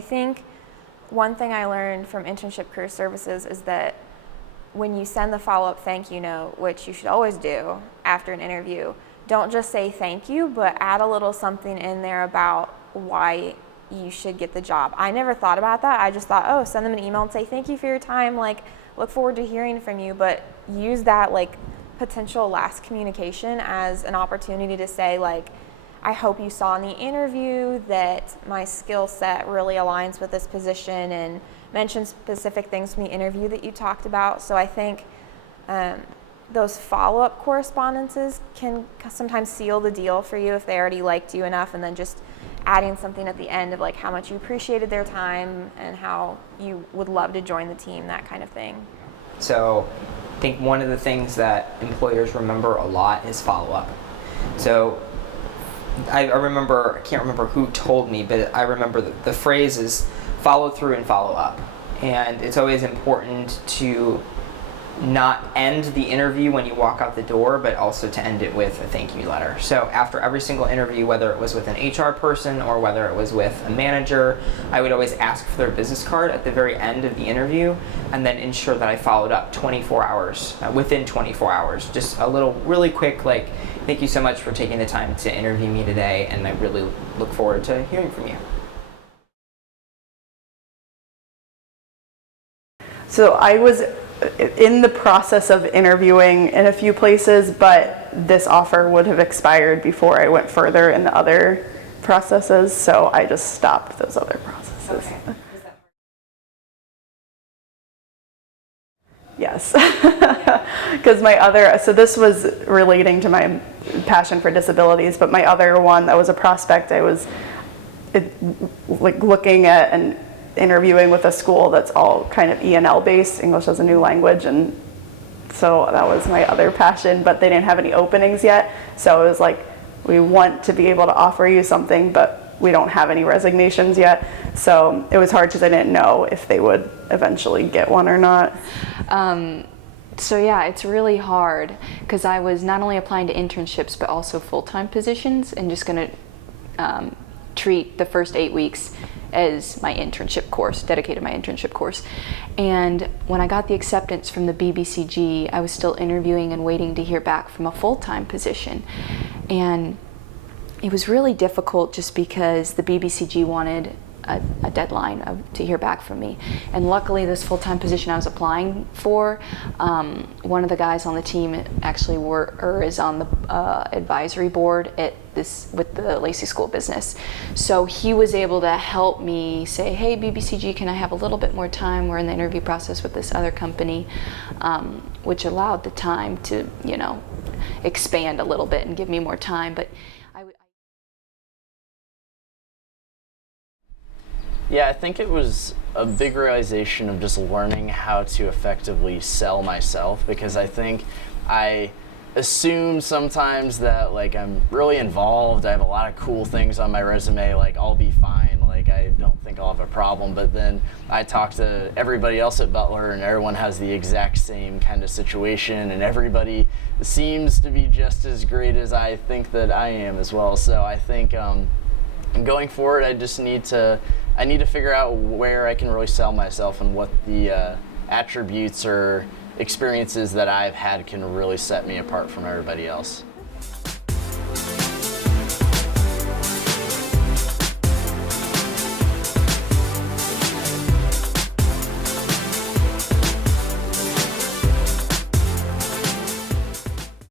I think one thing I learned from internship career services is that when you send the follow-up thank you note, which you should always do after an interview, don't just say thank you, but add a little something in there about why you should get the job. I never thought about that. I just thought, oh, send them an email and say thank you for your time, like look forward to hearing from you, but use that like potential last communication as an opportunity to say like, I hope you saw in the interview that my skill set really aligns with this position, and mention specific things from the interview that you talked about. So I think those follow-up correspondences can sometimes seal the deal for you if they already liked you enough, and then just adding something at the end of like how much you appreciated their time and how you would love to join the team, that kind of thing. So I think one of the things that employers remember a lot is follow-up. So I can't remember who told me, but I remember the phrase is follow through and follow up. And it's always important to not end the interview when you walk out the door, but also to end it with a thank you letter. So after every single interview, whether it was with an HR person or whether it was with a manager, I would always ask for their business card at the very end of the interview, and then ensure that I followed up 24 hours, within 24 hours. Just a little really quick, like, thank you so much for taking the time to interview me today, and I really look forward to hearing from you. So I was in the process of interviewing in a few places, but this offer would have expired before I went further in the other processes, so I just stopped those other processes. Okay. Yes, because so this was relating to my passion for disabilities, but my other one that was a prospect, I was like looking at and interviewing with a school that's all kind of ENL based, English as a new language, and so that was my other passion, but they didn't have any openings yet, so it was like, we want to be able to offer you something, but we don't have any resignations yet, so it was hard because I didn't know if they would eventually get one or not. So yeah, it's really hard because I was not only applying to internships but also full-time positions, and just going to treat the first 8 weeks as my internship course, dedicated my internship course. And when I got the acceptance from the BBCG, I was still interviewing and waiting to hear back from a full-time position. And it was really difficult just because the BBCG wanted a deadline to hear back from me. And luckily this full-time position I was applying for, one of the guys on the team actually is on the advisory board at with the Lacey School of Business. So he was able to help me say, hey BBCG, can I have a little bit more time? We're in the interview process with this other company, which allowed the time to, expand a little bit and give me more time. But Yeah, I think it was a big realization of just learning how to effectively sell myself, because I think I assume sometimes that like I'm really involved, I have a lot of cool things on my resume, like I'll be fine, like I don't think I'll have a problem, but then I talk to everybody else at Butler and everyone has the exact same kind of situation, and everybody seems to be just as great as I think that I am as well. So I think going forward, I need to figure out where I can really sell myself and what the attributes or experiences that I've had can really set me apart from everybody else.